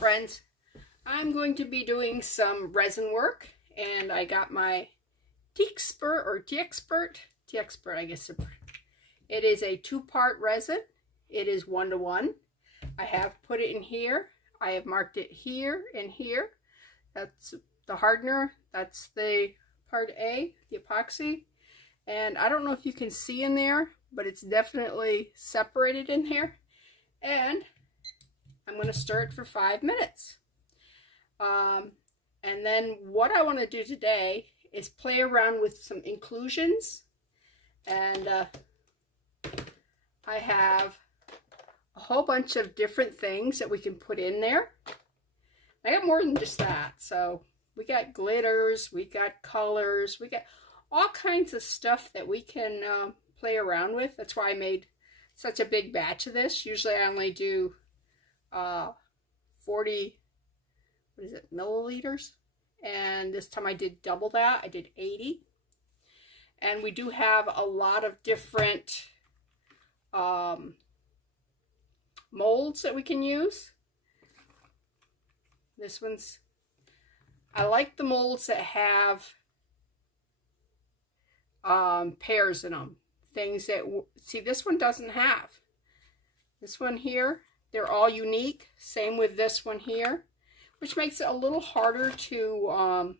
friends. I'm going to be doing some resin work, and I got my T-Expert or T-Expert I guess. It is a 2-part resin. It is 1-to-1. I have put it in here. I have marked it here and here. That's the hardener. That's the part A, the epoxy. And I don't know if you can see in there, but it's definitely separated in here. And I'm going to stir it for 5 minutes. And then what I want to do today is play around with some inclusions. And I have a whole bunch of different things that we can put in there. I got more than just that. So we got glitters, we got colors, we got all kinds of stuff that we can play around with. That's why I made such a big batch of this. Usually I only do 40 milliliters, and this time I did double that. I did 80. And we do have a lot of different molds that we can use. This one's, I like the molds that have pairs in them. Things that, see, this one doesn't have. This one here, they're all unique. Same with this one here, which makes it a little harder to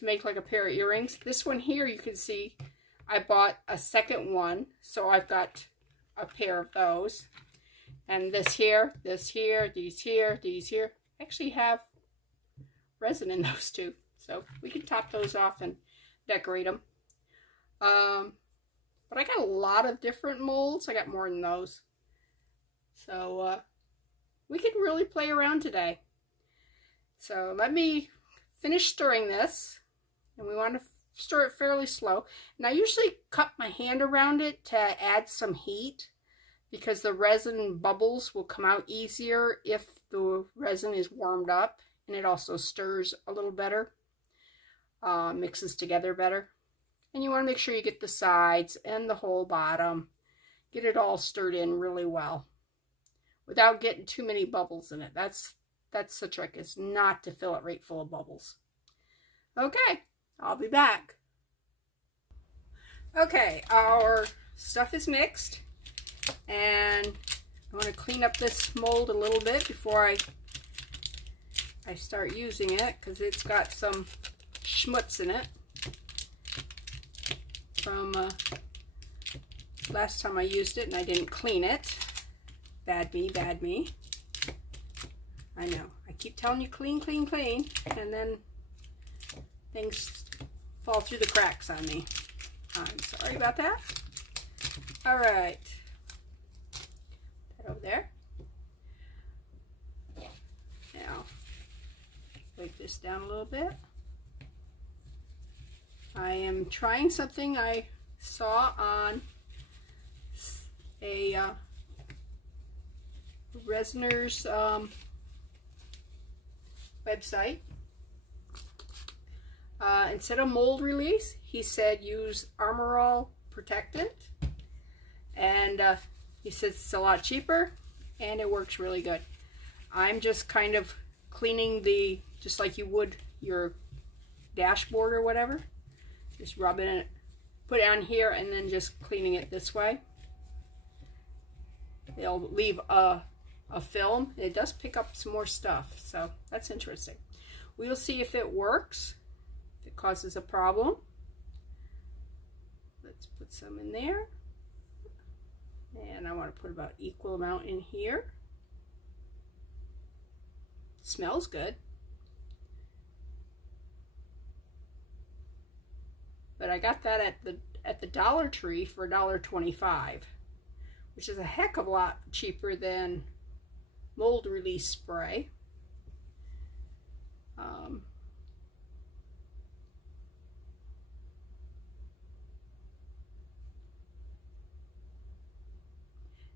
make like a pair of earrings. This one here, you can see I bought a second one, so I've got a pair of those. And this here, these here, these here, actually have resin in those too. So we can top those off and decorate them. But I got a lot of different molds. I got more than those. So we can really play around today. So let me finish stirring this. And we want to stir it fairly slow. And I usually cup my hand around it to add some heat, because the resin bubbles will come out easier if the resin is warmed up, and it also stirs a little better, mixes together better. And you want to make sure you get the sides and the whole bottom, get it all stirred in really well without getting too many bubbles in it. That's the trick, is not to fill it right full of bubbles. Okay, I'll be back. Okay, our stuff is mixed, and I want to clean up this mold a little bit before I start using it, because it's got some schmutz in it from last time I used it and I didn't clean it. Bad me, bad me. I know. I keep telling you clean, clean, clean, and then things fall through the cracks on me. I'm sorry about that. All right. Put that over there. Now, break this down a little bit. I am trying something I saw on a Resiner's website. Instead of mold release, he said use Armor All protectant, and he says it's a lot cheaper and it works really good. I'm just kind of cleaning just like you would your dashboard or whatever, just rubbing it, put it on here, and then just cleaning it this way. They'll leave a film. It does pick up some more stuff, so that's interesting. We'll see if it works, if it causes a problem. Let's put some in there, and I want to put about equal amount in here. It smells good, but I got that at the Dollar Tree for $1.25, which is a heck of a lot cheaper than mold release spray.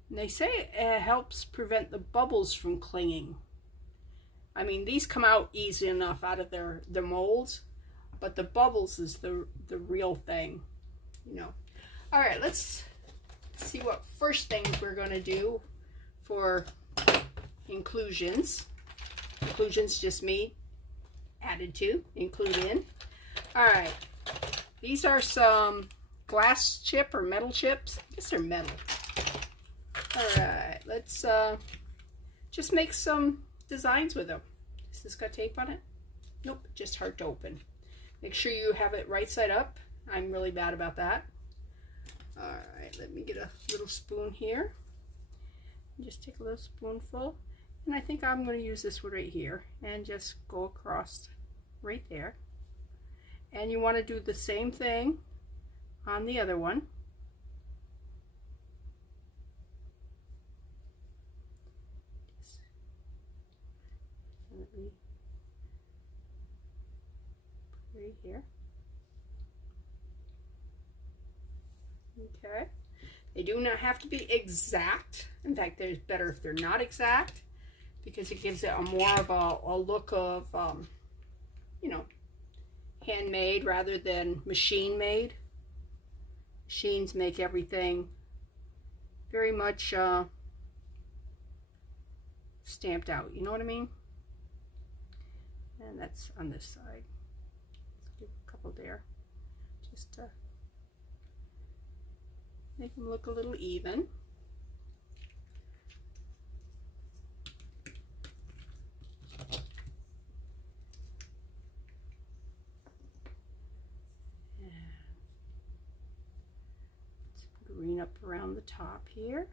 And they say it helps prevent the bubbles from clinging. I mean, these come out easy enough out of their molds, but the bubbles is the real thing, you know. All right, let's see what first things we're going to do for inclusions. Inclusion's just me. Added to, include in. Alright. These are some glass chip or metal chips. I guess they're metal. Alright, let's just make some designs with them. Has this got tape on it? Nope, just hard to open. Make sure you have it right side up. I'm really bad about that. Alright, let me get a little spoon here. Just take a little spoonful. And I think I'm going to use this one right here and just go across right there. And you want to do the same thing on the other one. Just gently put right here. Okay. They do not have to be exact. In fact, there's better if they're not exact, because it gives it a more of a look of, you know, handmade rather than machine made. Machines make everything very much stamped out, you know what I mean? And that's on this side. Let's give a couple there, just to make them look a little even. Green up around the top here.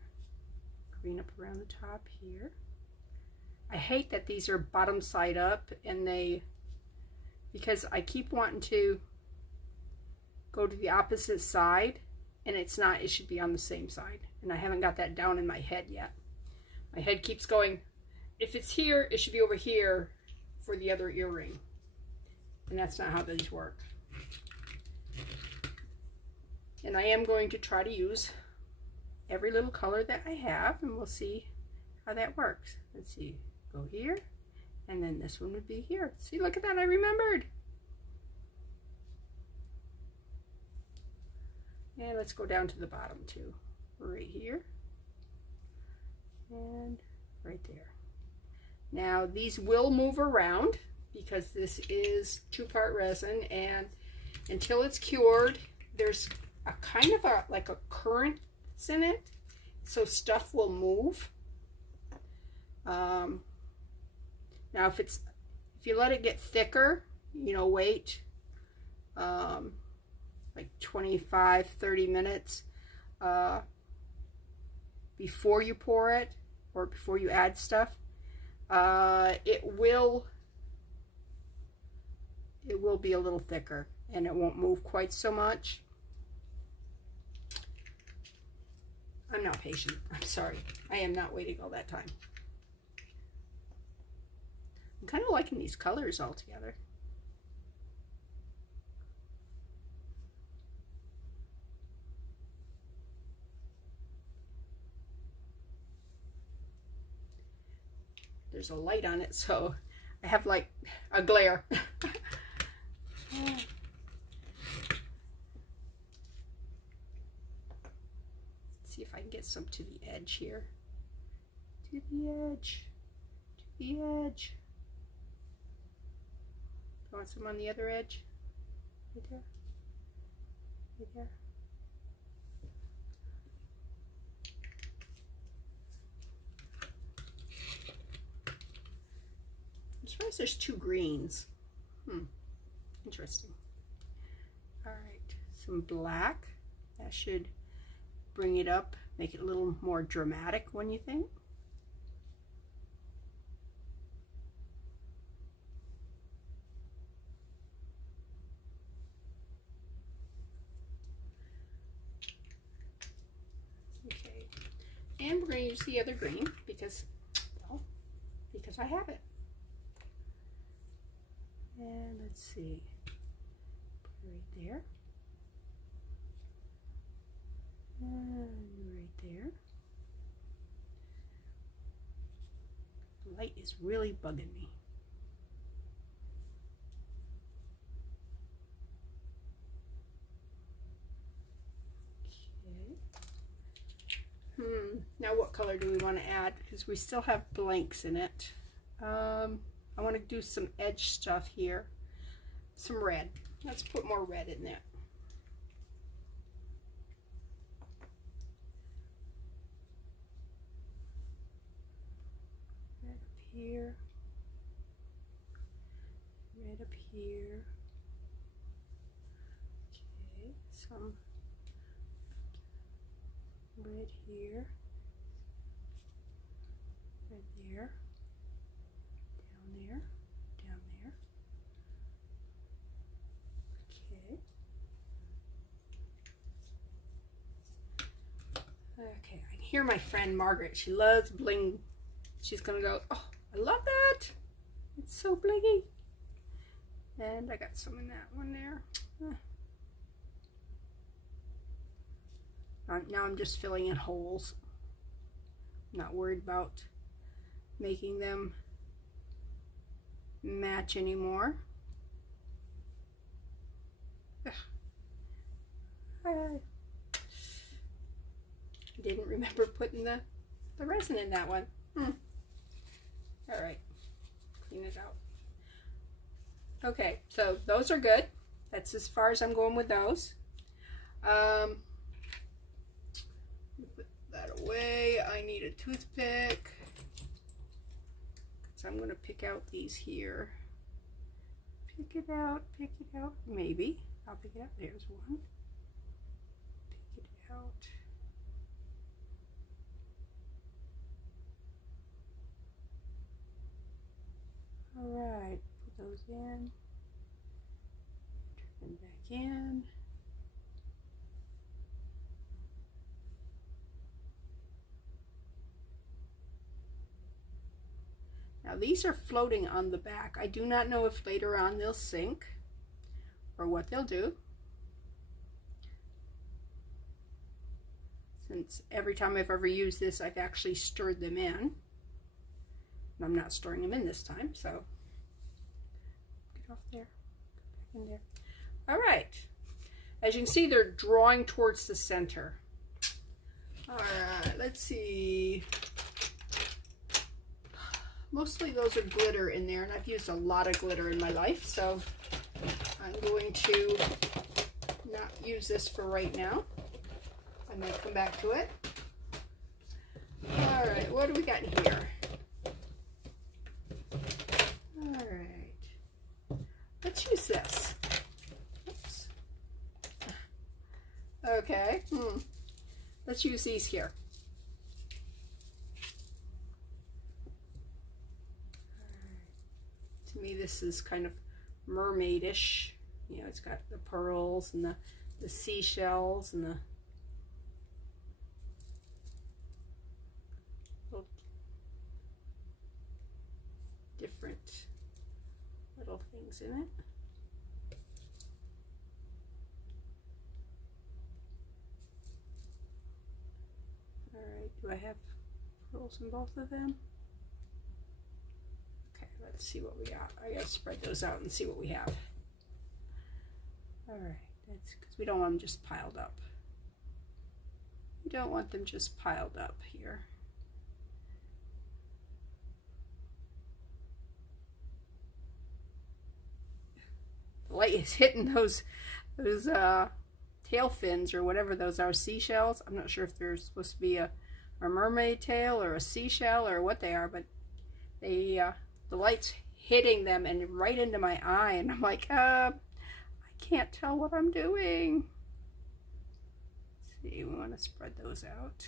Green up around the top here. I hate that these are bottom side up, and because I keep wanting to go to the opposite side, and it's not, it should be on the same side. And I haven't got that down in my head yet. My head keeps going, if it's here, it should be over here for the other earring. And that's not how these work. And I am going to try to use every little color that I have, and we'll see how that works. Let's see, go here, and then this one would be here. See, look at that, I remembered. And let's go down to the bottom too, right here, and right there. Now these will move around because this is 2-part resin, and until it's cured, there's a kind of like a current that's in it, so stuff will move. Now if you let it get thicker, you know, wait like 25-30 minutes before you pour it or before you add stuff, it will be a little thicker and it won't move quite so much. I'm not patient. I'm sorry. I am not waiting all that time. I'm kind of liking these colors all together. There's a light on it, so I have like a glare. See if I can get some to the edge here. To the edge. To the edge. You want some on the other edge? Right there. Right there. I'm surprised there's 2 greens. Interesting. Alright, some black. That should bring it up, make it a little more dramatic, when you think. Okay, and we're going to use the other green because, well, because I have it. And let's see, put it right there. And right there. The light is really bugging me. Okay. Now what color do we want to add? Because we still have blanks in it. I want to do some edge stuff here. Some red. Let's put more red in there. Red up here. Red up here. Okay, some red here. Red there. Down there. Down there. Okay, I can hear my friend Margaret. She loves bling. She's gonna go, oh, I love that. It's so blingy. And I got some in that one there. Now I'm just filling in holes. I'm not worried about making them match anymore. I didn't remember putting the resin in that one. All right, clean it out. Okay, so those are good. That's as far as I'm going with those. Put that away. I need a toothpick. So I'm going to pick out these here. Pick it out, maybe. I'll pick it out. There's one. Pick it out. All right, put those in. Turn them back in. Now these are floating on the back. I do not know if later on they'll sink or what they'll do. Since every time I've ever used this, I've actually stirred them in. And I'm not stirring them in this time, so get off there, go back in there. All right, as you can see, they're drawing towards the center. All right, let's see. Mostly those are glitter in there, and I've used a lot of glitter in my life, so I'm going to not use this for right now. I might come back to it. All right, what do we got here? All right, let's use this. Oops. Okay, let's use these here. To me, this is kind of mermaidish. You know, it's got the pearls and the seashells and the little different little things in it. All right, do I have pearls in both of them? Let's see what we got. I gotta spread those out and see what we have. All right, that's because we don't want them just piled up. We don't want them just piled up here. The light is hitting those tail fins or whatever those are, seashells. I'm not sure if they're supposed to be a mermaid tail or a seashell or what they are, but they the light's hitting them and right into my eye, and I'm like, I can't tell what I'm doing. Let's see, we want to spread those out.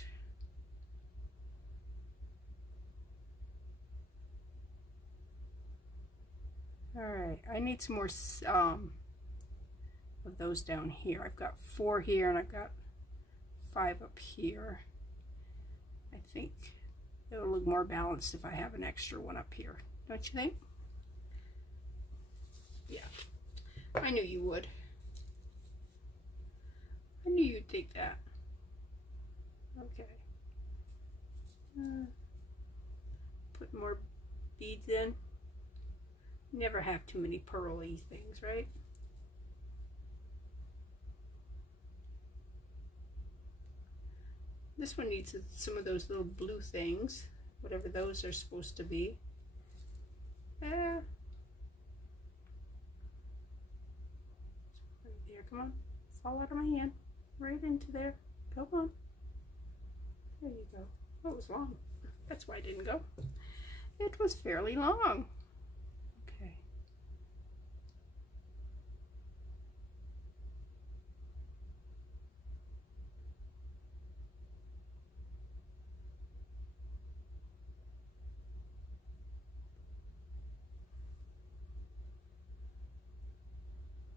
All right, I need some more of those down here. I've got 4 here and I've got 5 up here. I think it'll look more balanced if I have an extra one up here. Don't you think? Yeah, I knew you would. I knew you'd think that. Okay. Put more beads in. Never have too many pearly things, right? This one needs some of those little blue things, whatever those are supposed to be. Right there, come on. Fall out of my hand. Right into there. Come on. There you go. Oh, it was long. That's why it didn't go. It was fairly long. Okay.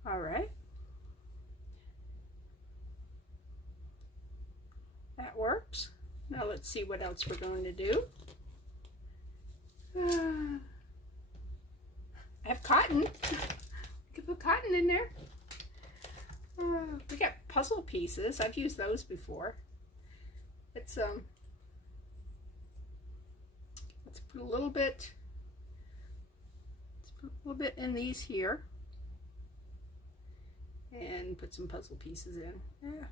All right. That works. Now let's see what else we're going to do. I have cotton. You can put cotton in there. We got puzzle pieces. I've used those before. Let's put a little bit. Let's put a little bit in these here, and put some puzzle pieces in. Yeah.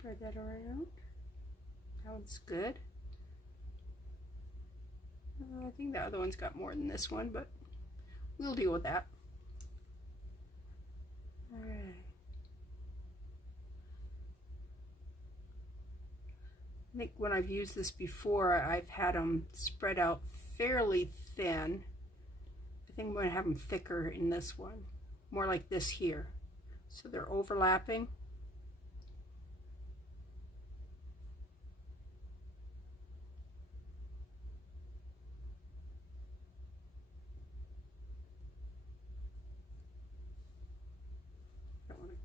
Spread that around. That one's good. I think the other one's got more than this one, but we'll deal with that. All right. I think when I've used this before, I've had them spread out fairly thin. I think I'm going to have them thicker in this one, more like this here. So they're overlapping.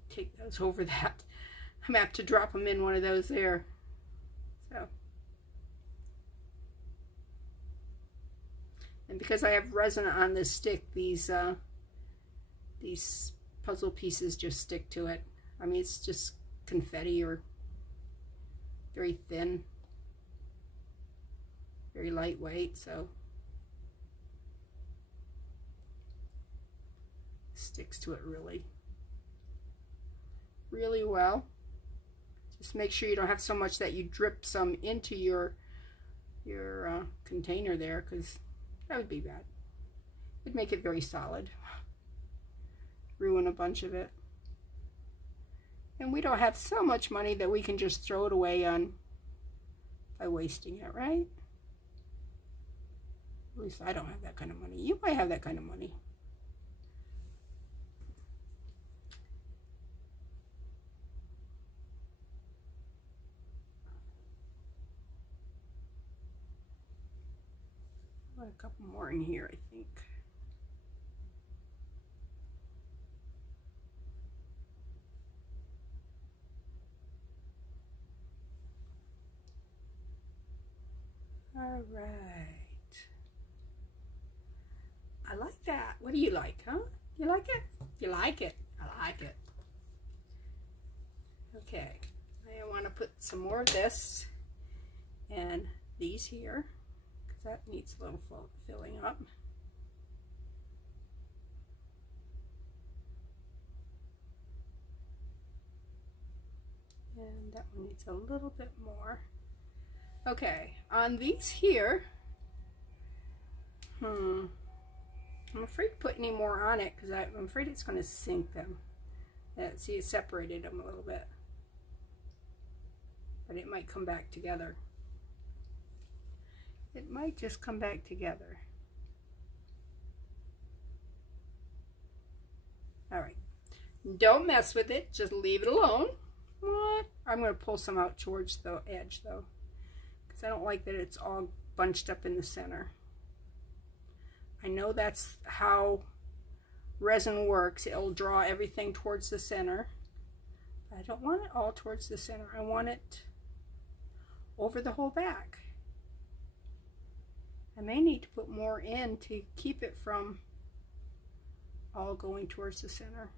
Take those over that. I'm apt to drop them in one of those there. So, and because I have resin on this stick, these puzzle pieces just stick to it. I mean, it's just confetti, or very thin, very lightweight, so it sticks to it really well. Just make sure you don't have so much that you drip some into your container there, because that would be bad. It'd make it very solid, ruin a bunch of it. And we don't have so much money that we can just throw it away on by wasting it, right? At least I don't have that kind of money. You might have that kind of money. A couple more in here, I think. All right. I like that. What do you like, huh? You like it? You like it? I like it. Okay. I want to put some more of this and these here, that needs a little filling up. And that one needs a little bit more. Okay, on these here, I'm afraid to put any more on it because I'm afraid it's going to sink them. See, it separated them a little bit. But it might come back together. It might just come back together. All right. Don't mess with it. Just leave it alone. What? I'm going to pull some out towards the edge, though, because I don't like that it's all bunched up in the center. I know that's how resin works. It'll draw everything towards the center. But I don't want it all towards the center. I want it over the whole back. I may need to put more in to keep it from all going towards the center.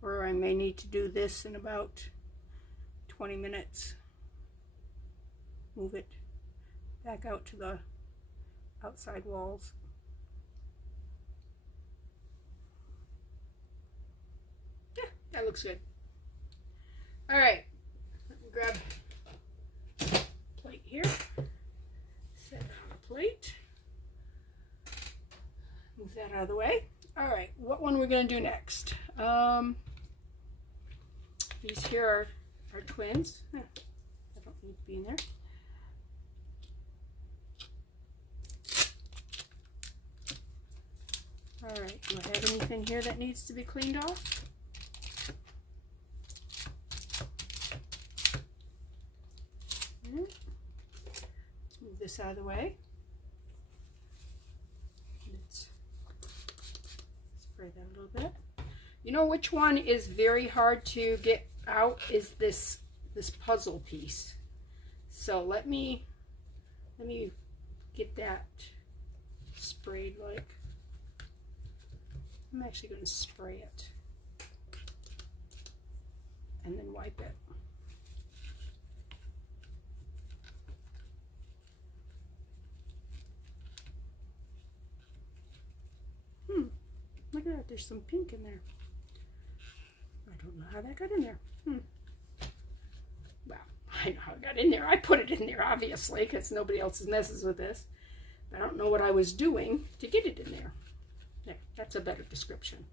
Or I may need to do this in about 20 minutes. Move it back out to the outside walls. Yeah, that looks good. All right, let me grab a plate here. Set it on a plate. Move that out of the way. All right, what one are we going to do next? These here are twins. I don't need to be in there. All right, do I have anything here that needs to be cleaned off? Let's move this out of the way. Let's spray that a little bit. You know which one is very hard to get out is this puzzle piece. So let me get that sprayed. Like, I'm actually going to spray it and then wipe it. Look at that, there's some pink in there. I don't know how that got in there. Well, I know how it got in there. I put it in there, obviously, because nobody else messes with this. But I don't know what I was doing to get it in there. There, that's a better description.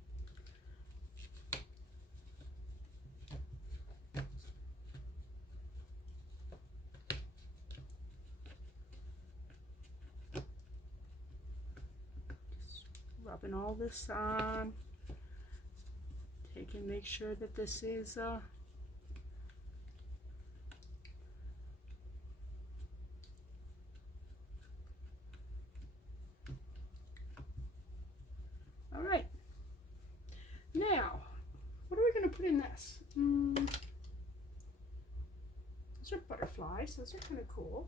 Rubbing all this on. Make sure that this is all right. Now, what are we going to put in this? Those are butterflies. Those are kind of cool.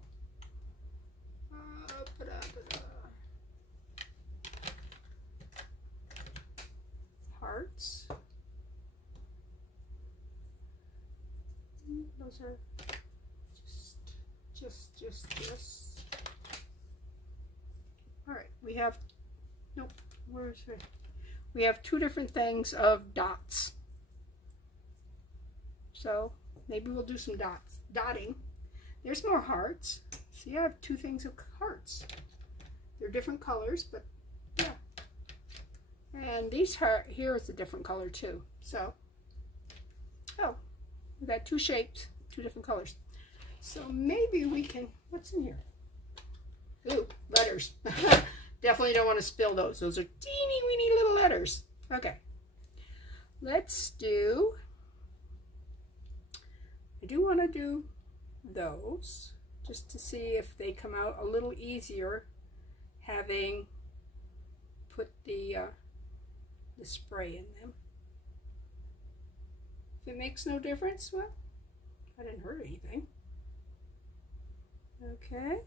Hearts. Those are just. All right, we have, nope, where's it? We have two different things of dots. So maybe we'll do some dotting. There's more hearts. See, I have two things of hearts. They're different colors, but yeah. And these here is a different color too. So, oh, we got two shapes, two different colors. So maybe we can, what's in here? Ooh, letters. Definitely don't want to spill those. Those are teeny weeny little letters. Okay. Let's do, I do want to do those just to see if they come out a little easier having put the spray in them. If it makes no difference, well, I didn't hurt anything. Okay.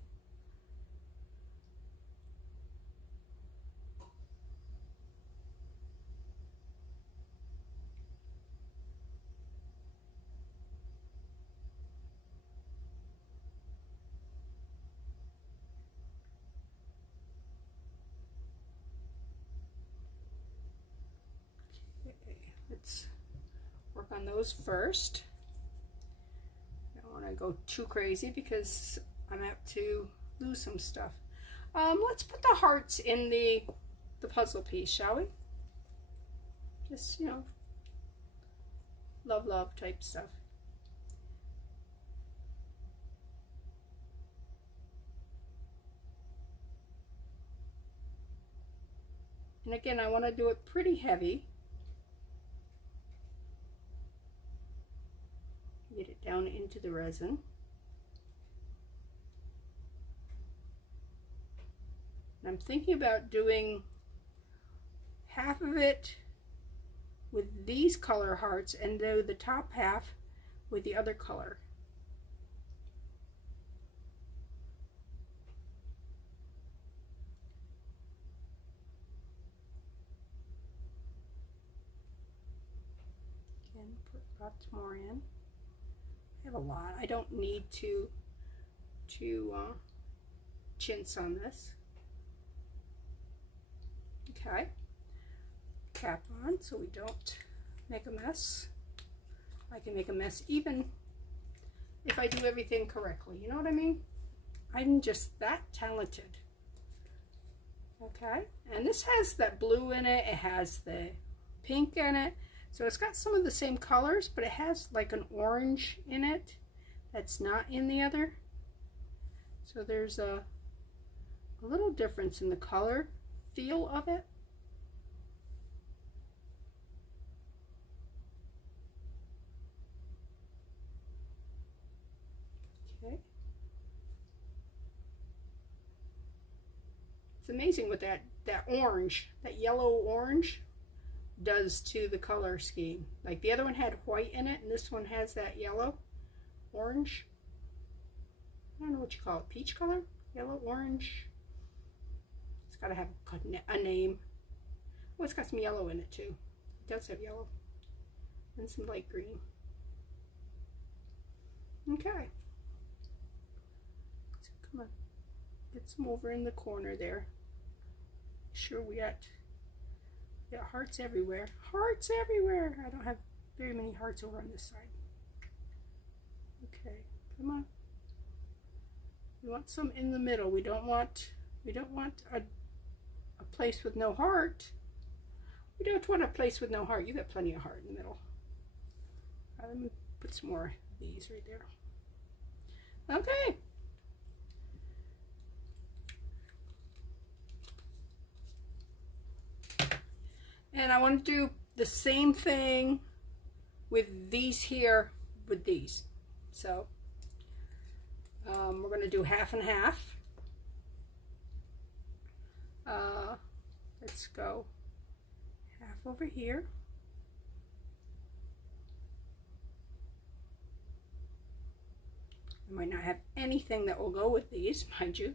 Let's work on those first. I don't want to go too crazy because I'm apt to lose some stuff. Let's put the hearts in the puzzle piece, shall we? Just, you know, love type stuff. And again, I want to do it pretty heavy. Get it down into the resin. And I'm thinking about doing half of it with these color hearts and do the top half with the other color. Again, put lots more in. I have a lot. I don't need to chintz on this. Okay. Cap on so we don't make a mess. I can make a mess even if I do everything correctly. You know what I mean? I'm just that talented. Okay. And this has that blue in it. It has the pink in it. So it's got some of the same colors, but it has like an orange in it that's not in the other. So there's a little difference in the color feel of it. Okay. It's amazing what that orange, that yellow orange does to the color scheme. Like the other one had white in it, and this one has that yellow, orange. I don't know what you call it, peach color, yellow, orange. It's got to have a name. Well, it's got some yellow in it too. It does have yellow and some light green. Okay. So come on, get some over in the corner there. Sure we got hearts everywhere. Hearts everywhere. I don't have very many hearts over on this side. Okay, come on. We want some in the middle. We don't want a place with no heart. We don't want a place with no heart. You got plenty of heart in the middle. Let me put some more of these right there. Okay. And I want to do the same thing with these here, with these. So we're going to do half and half. Let's go half over here. I might not have anything that will go with these, mind you.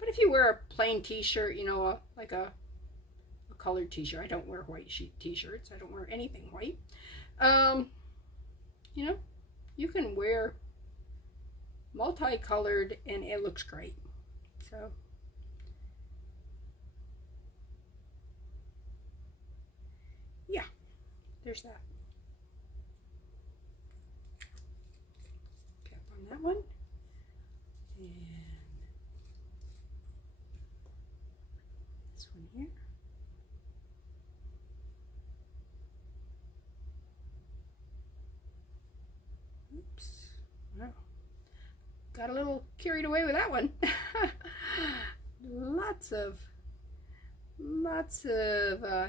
But if you wear a plain t-shirt, you know, like a colored t-shirt. I don't wear white t-shirts. I don't wear anything white. You know, you can wear multicolored and it looks great. So yeah, there's that. Cap on that one. And this one here. Oops. Wow. Got a little carried away with that one. Lots of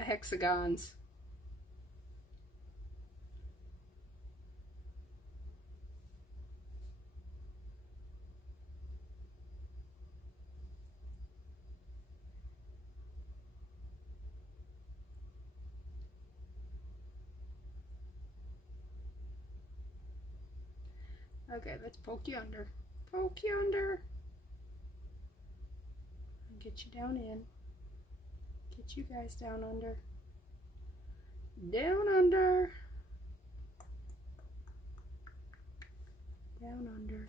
hexagons. Okay, let's poke you under. Poke you under. And get you down in. Get you guys down under. Down under. Down under.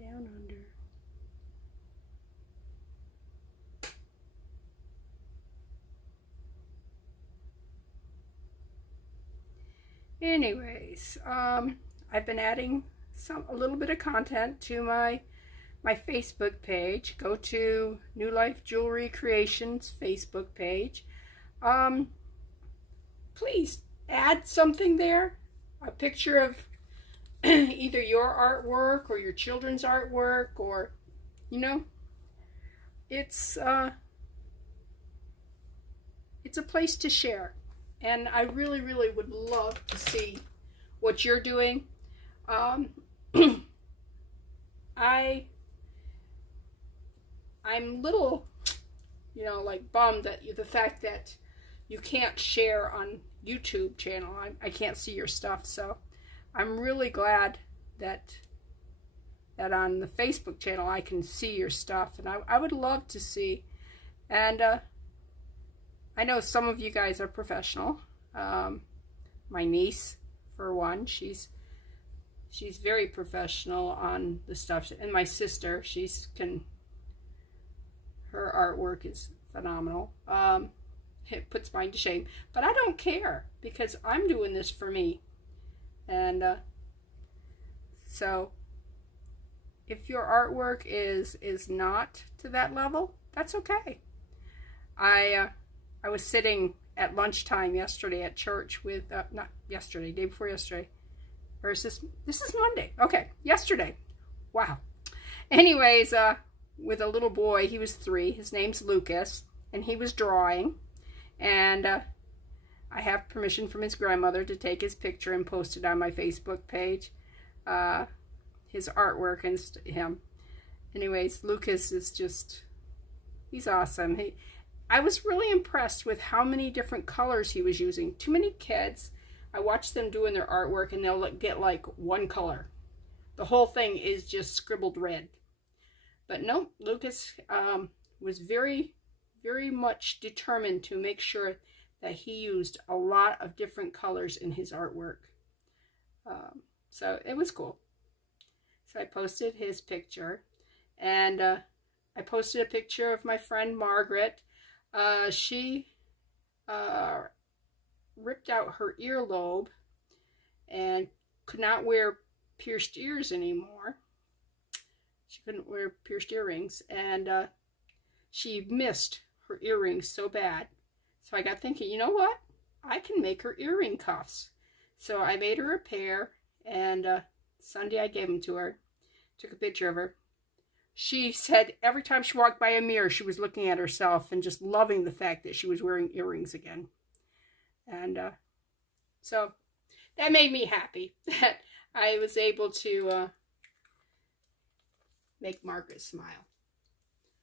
Down under. Anyways, I've been adding a little bit of content to my Facebook page. Go to New Life Jewelry Creations Facebook page. Please add something there, a picture of either your artwork or your children's artwork, or, you know, it's a place to share. And I really, really would love to see what you're doing. I'm little, you know, like bummed at the fact that you can't share on YouTube channel. I can't see your stuff, so I'm really glad that on the Facebook channel I can see your stuff, and I would love to see. And I know some of you guys are professional, my niece, for one. She's very professional on the stuff. And my sister, her artwork is phenomenal. It puts mine to shame, but I don't care because I'm doing this for me. And so if your artwork is not to that level, that's okay. I was sitting at lunchtime yesterday at church with, not yesterday, day before yesterday, or is this is Monday. Okay, yesterday. Wow. Anyways, with a little boy, he was 3, his name's Lucas, and he was drawing, and I have permission from his grandmother to take his picture and post it on my Facebook page, his artwork and him. Anyways, Lucas is just, he's awesome. I was really impressed with how many different colors he was using. Too many kids, I watch them doing their artwork and they'll get like one color. The whole thing is just scribbled red. But no, Lucas was very, very much determined to make sure that he used a lot of different colors in his artwork. So it was cool. So I posted his picture, and I posted a picture of my friend Margaret. She ripped out her earlobe and could not wear pierced ears anymore. She couldn't wear pierced earrings, and she missed her earrings so bad. So I got thinking, you know what? I can make her earring cuffs. So I made her a pair, and Sunday I gave them to her. Took a picture of her. She said every time she walked by a mirror, she was looking at herself and just loving the fact that she was wearing earrings again. And so that made me happy that I was able to make Margaret smile.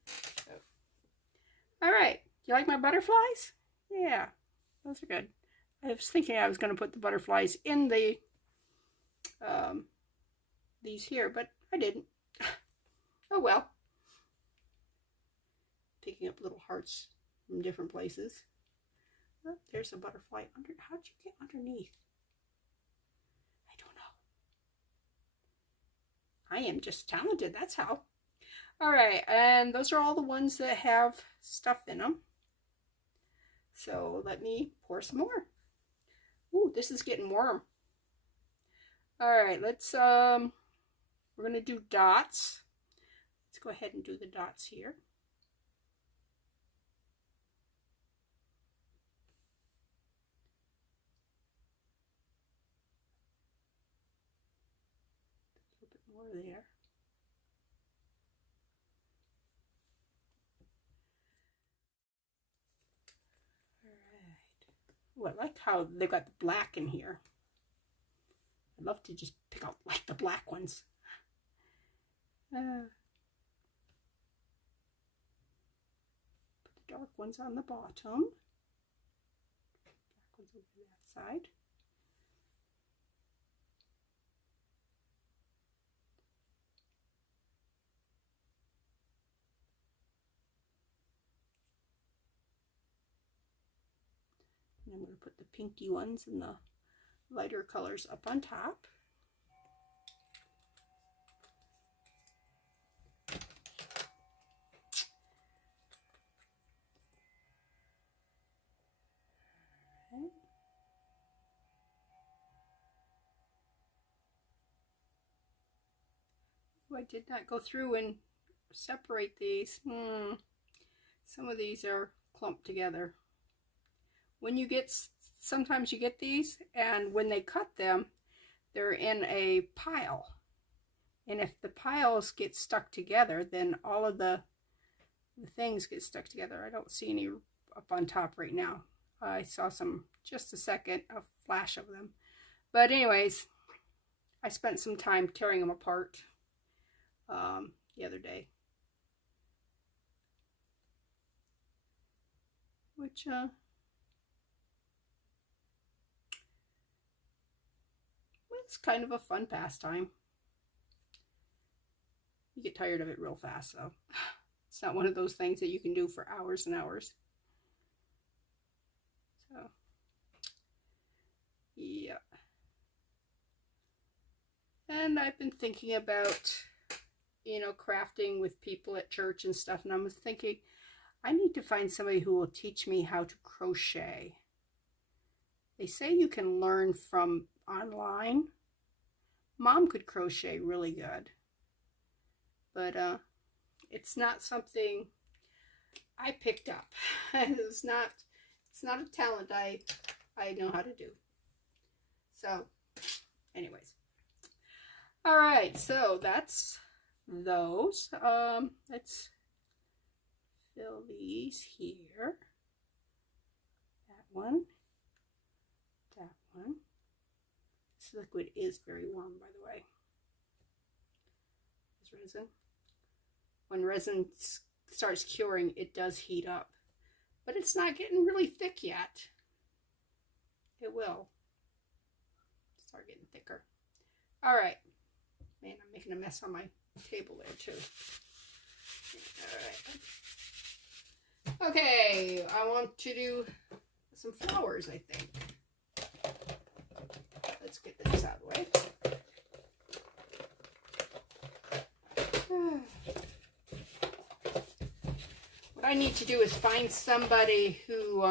So, all right. You like my butterflies? Yeah, those are good. I was thinking I was going to put the butterflies in the these here, but I didn't. Oh well. Picking up little hearts from different places. Oh, there's a butterfly under. How'd you get underneath? I don't know. I am just talented, that's how. Alright, and those are all the ones that have stuff in them. So let me pour some more. Ooh, this is getting warm. Alright, let's we're gonna do dots. Let's go ahead and do the dots here. A little bit more there. Alright. Ooh, I like how they've got the black in here. I'd love to just pick out like the black ones. Put the dark ones on the bottom. Dark ones over that side. And I'm going to put the pinky ones and the lighter colors up on top. I did not go through and separate these. Some of these are clumped together. When you get, sometimes you get these, and when they cut them, they're in a pile. And if the piles get stuck together, then all of the things get stuck together. I don't see any up on top right now. I saw some just a second, a flash of them. But anyways, I spent some time tearing them apart the other day. Which, it's kind of a fun pastime. You get tired of it real fast, though. It's not one of those things that you can do for hours and hours. So, yeah. And I've been thinking about, you know, crafting with people at church and stuff. And I was thinking, I need to find somebody who will teach me how to crochet. They say you can learn from online. Mom could crochet really good. But it's not something I picked up. It's not a talent I know how to do. So, anyways. All right, so that's those. Let's fill these here. That one. That one. This liquid is very warm, by the way. This resin. When resin starts curing, it does heat up. But it's not getting really thick yet. It will start getting thicker. All right. Man, I'm making a mess on my table there, too. All right. Okay, I want to do some flowers, I think. Let's get this out of the way. What I need to do is find somebody who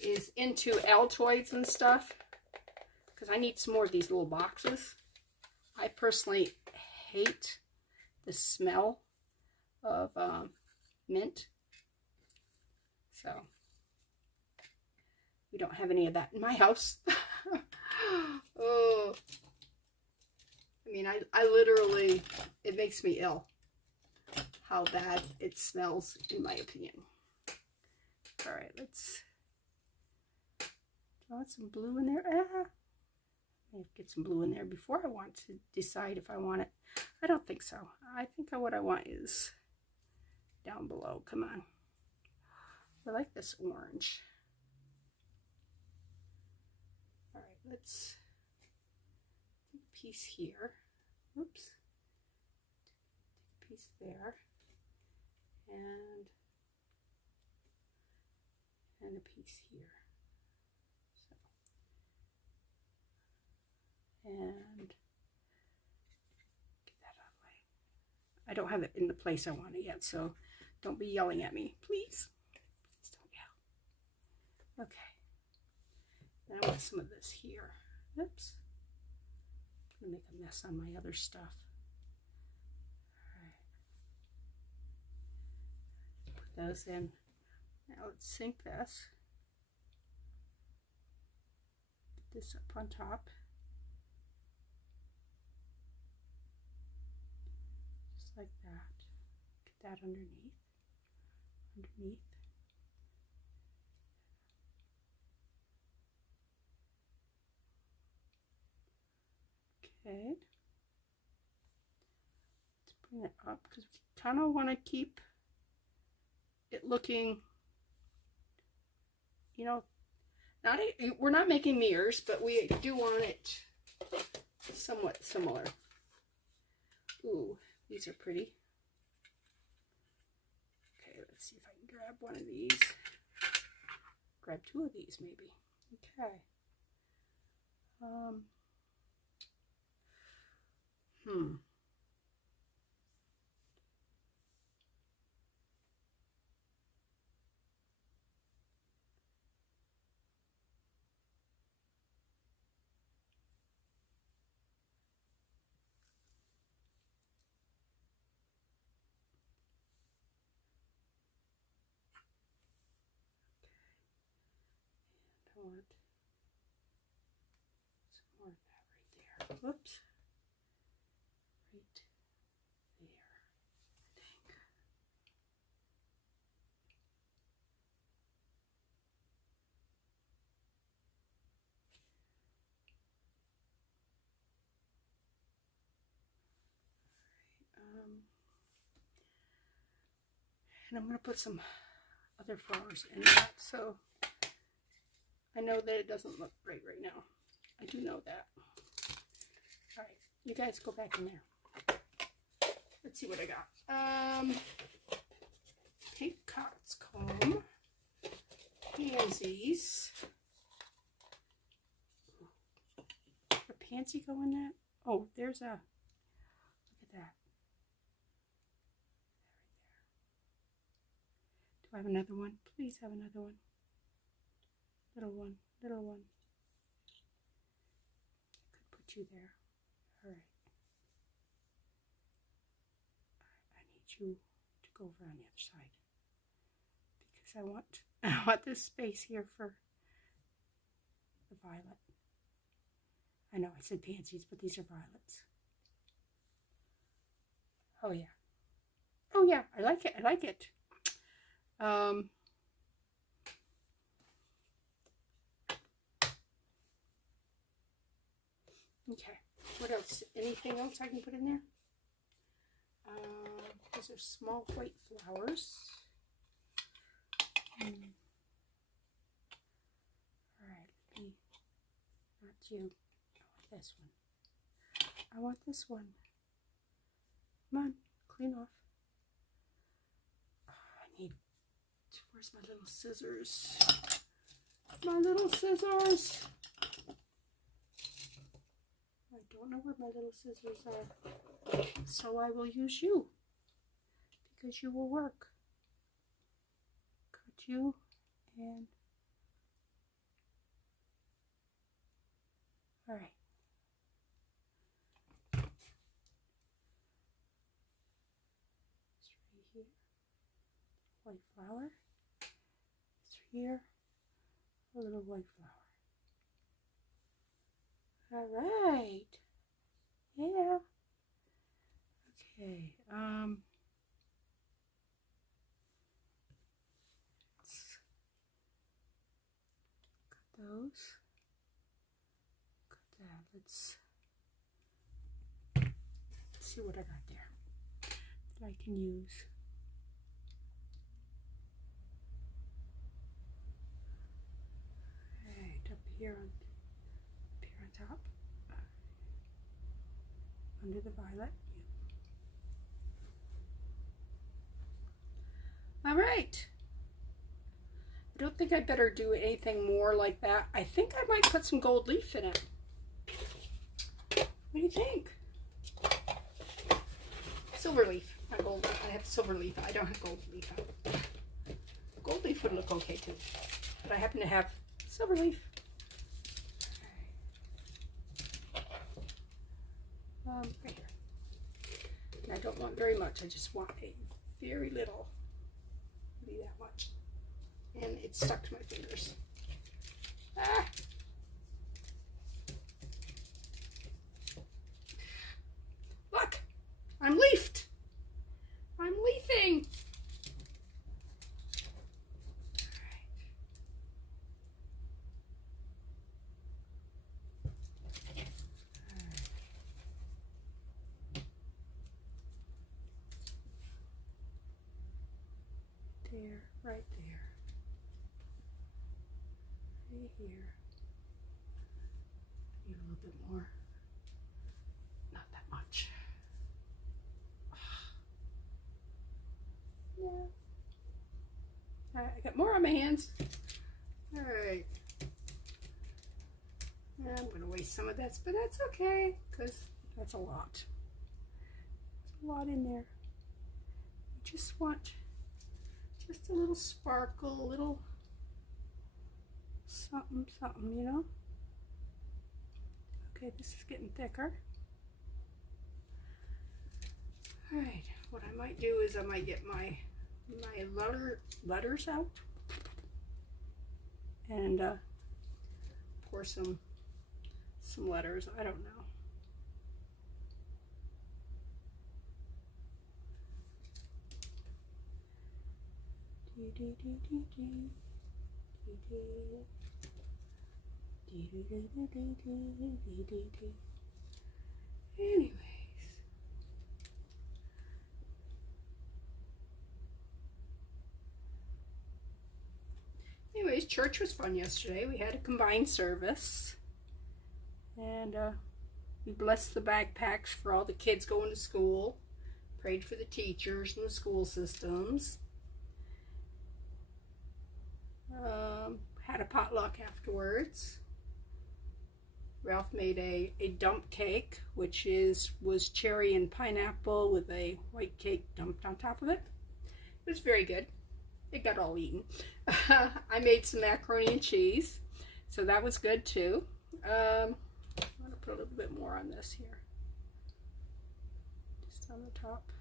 is into Altoids and stuff, because I need some more of these little boxes. I personally hate the smell of mint, so we don't have any of that in my house. Oh, I mean, I literally, it makes me ill how bad it smells, in my opinion. All right, let's draw some blue in there. Get some blue in there before I want to decide if I want it. I don't think so. I think what I want is down below. Come on. I like this orange. All right, let's take a piece here. Oops. Take a piece there. And a piece here. And get that out of the way. I don't have it in the place I want it yet, so don't be yelling at me, please. Please don't yell. Okay. Then I want some of this here. Oops. I'm gonna make a mess on my other stuff. All right. Put those in. Now let's sink this. Put this up on top. Like that. Get that underneath. Okay. Let's bring it up because we kind of want to keep it looking, you know, we're not making mirrors, but we do want it somewhat similar. Ooh. These are pretty. Okay, let's see if I can grab one of these. Grab two of these, maybe. Okay. I want some more of that right there. Whoops. Right there, I think. And I'm going to put some other flowers in that, so I know that it doesn't look great right now. I do know that. All right, you guys go back in there. Let's see what I got. Pink coxcomb, pansies. For pansy go in that? Oh, there's a, look at that. Do I have another one? Please have another one. Little one, little one. Could put you there. All right. I need you to go over on the other side because I want this space here for the violet. I know I said pansies, but these are violets. Oh yeah. Oh yeah, I like it. I like it. Okay, what else? Anything else I can put in there? These are small white flowers. All right, not you. I want this one. I want this one. Come on, clean off. I need, where's my little scissors? My little scissors. I don't know where my little scissors are, so I will use you because you will work. Cut you and all right. It's right here, white flower. It's here, a little white flower. All right. Yeah. Okay. Let's cut those. Cut that. Let's see what I got there that I can use. All right, up here on top, under the violet. All right. I don't think I better do anything more like that. I think I might put some gold leaf in it. What do you think? Silver leaf, not gold leaf. I have silver leaf. I don't have gold leaf. Gold leaf would look okay too, but I happen to have silver leaf. Right here. And I don't want very much. I just want a very little. Maybe that much. And it's stuck to my fingers. Ah! Look! I'm leafed! I'm leafing! There, right there, right here. Need a little bit more, not that much. Yeah. All right, I got more on my hands. All right. I'm gonna waste some of this, but that's okay, because that's a lot. There's a lot in there. I just want just a little sparkle, a little something, something, you know? Okay, this is getting thicker. All right, what I might do is I might get my letters out and pour some letters. I don't know. Anyways, church was fun yesterday. We had a combined service, and we blessed the backpacks for all the kids going to school, prayed for the teachers and the school systems. Had a potluck afterwards. Ralph made a dump cake, which was cherry and pineapple with a white cake dumped on top of it. It was very good. It got all eaten. I made some macaroni and cheese, so that was good too. I'm going to put a little bit more on this here, just on the top.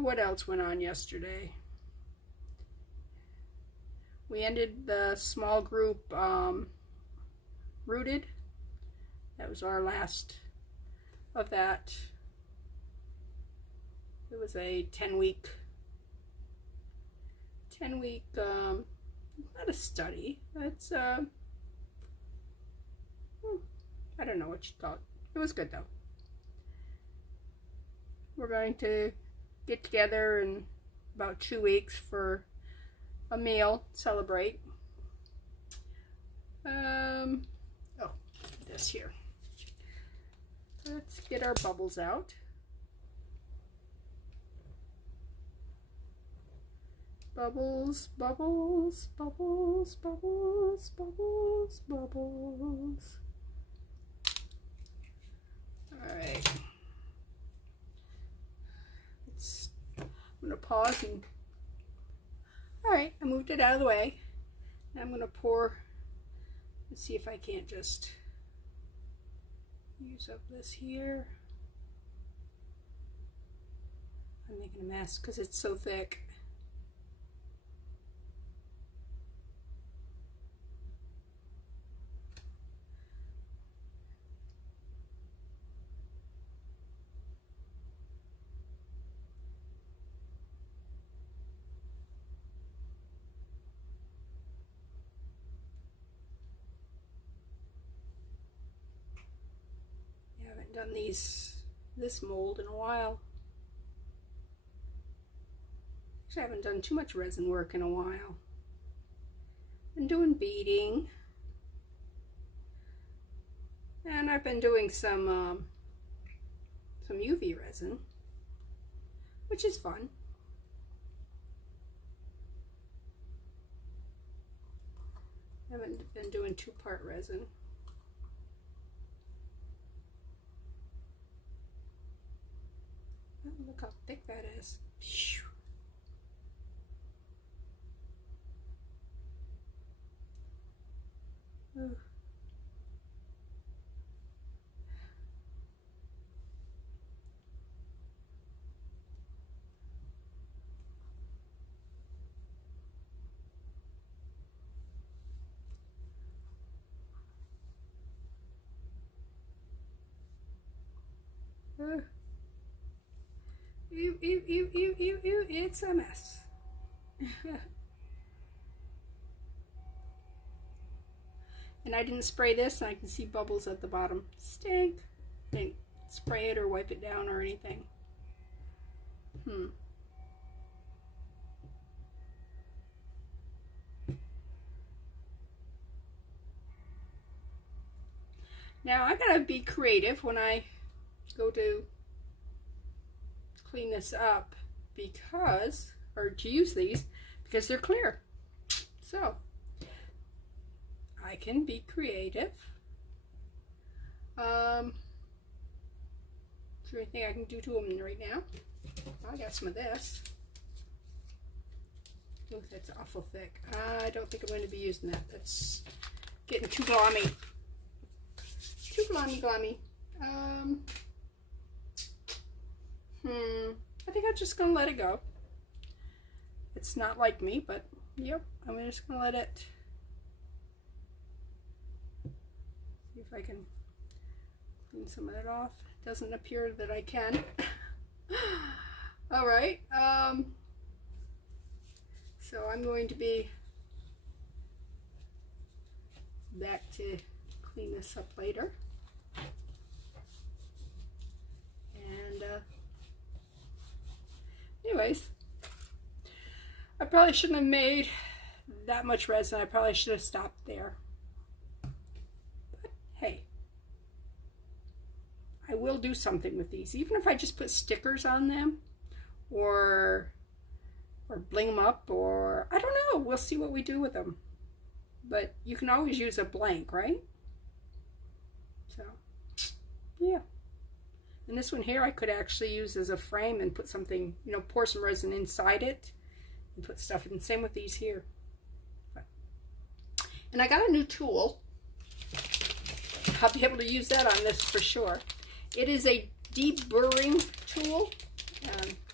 What else went on yesterday? We ended the small group Rooted. That was our last of that. It was a 10-week, not a study. It's I don't know what you'd call it. It was good though. We're going to get together in about 2 weeks for a meal, celebrate. Oh, this here. Let's get our bubbles out. Bubbles, bubbles, bubbles, bubbles, bubbles, bubbles. All right. I'm gonna pause and. All right, I moved it out of the way. Now I'm gonna pour. Let's see if I can't just use up this here. I'm making a mess because it's so thick. Done this mold in a while. Actually, I haven't done too much resin work in a while. Been doing beading, and I've been doing some UV resin, which is fun. I haven't been doing 2-part resin. Oh, look how thick that is. Ooh. Ew, it's a mess. And I didn't spray this, and I can see bubbles at the bottom. Stink. Didn't spray it or wipe it down or anything. Now I gotta be creative when I go to clean this up or to use these, because they're clear. So I can be creative. Is there anything I can do to them right now? I got some of this. Oh, that's awful thick. I don't think I'm going to be using that. That's getting too glommy. Too glommy. I think I'm just going to let it go. It's not like me, but yep, I'm just going to let it. See if I can clean some of it off. It doesn't appear that I can. All right. So I'm going to be back to clean this up later. And anyways, I probably shouldn't have made that much resin. I probably should have stopped there. But hey, I will do something with these, even if I just put stickers on them or bling them up, or I don't know. We'll see what we do with them. but you can always use a blank, right? So, yeah. And this one here I could actually use as a frame and put something, you know, pour some resin inside it and put stuff in. Same with these here. And I got a new tool. I'll be able to use that on this for sure. It is a deburring tool.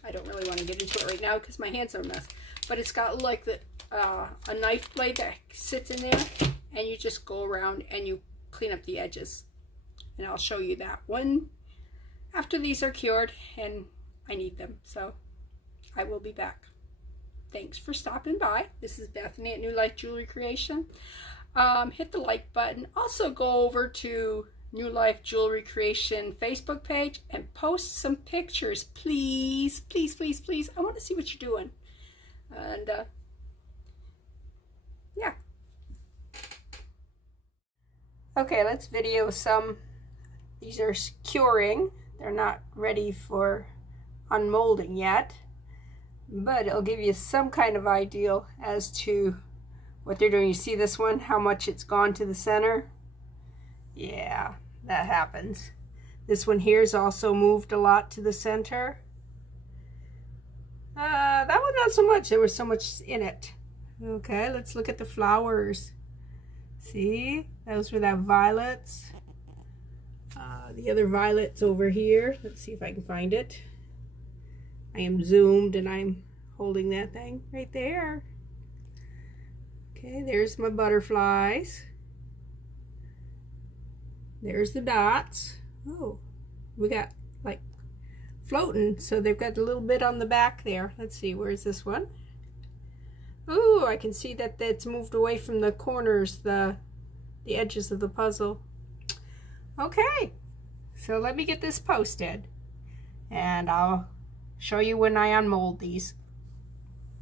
I don't really want to get into it right now because my hands are a mess. But it's got like a knife blade that sits in there, and you just go around and you clean up the edges. And I'll show you that one after these are cured and I need them. So I will be back. Thanks for stopping by. This is Bethany at New Life Jewelry Creation. Hit the like button. Also go over to New Life Jewelry Creation Facebook page and post some pictures, please. Please, please, please. I want to see what you're doing. And yeah. Okay, let's video some. These are curing. They're not ready for unmolding yet, but it'll give you some kind of idea as to what they're doing. You see this one, how much it's gone to the center? Yeah, that happens. This one here's also moved a lot to the center. That one not so much. There was so much in it. Okay, let's look at the flowers. See, those were that violets. The other violet's over here. Let's see if I can find it. I am zoomed and I'm holding that thing right there. Okay, there's my butterflies. There's the dots. Oh, we got like floating, so they've got a little bit on the back there. Let's see, where's this one? Oh, I can see that it's moved away from the corners, the edges of the puzzle. Okay, so let me get this posted and I'll show you when I unmold these.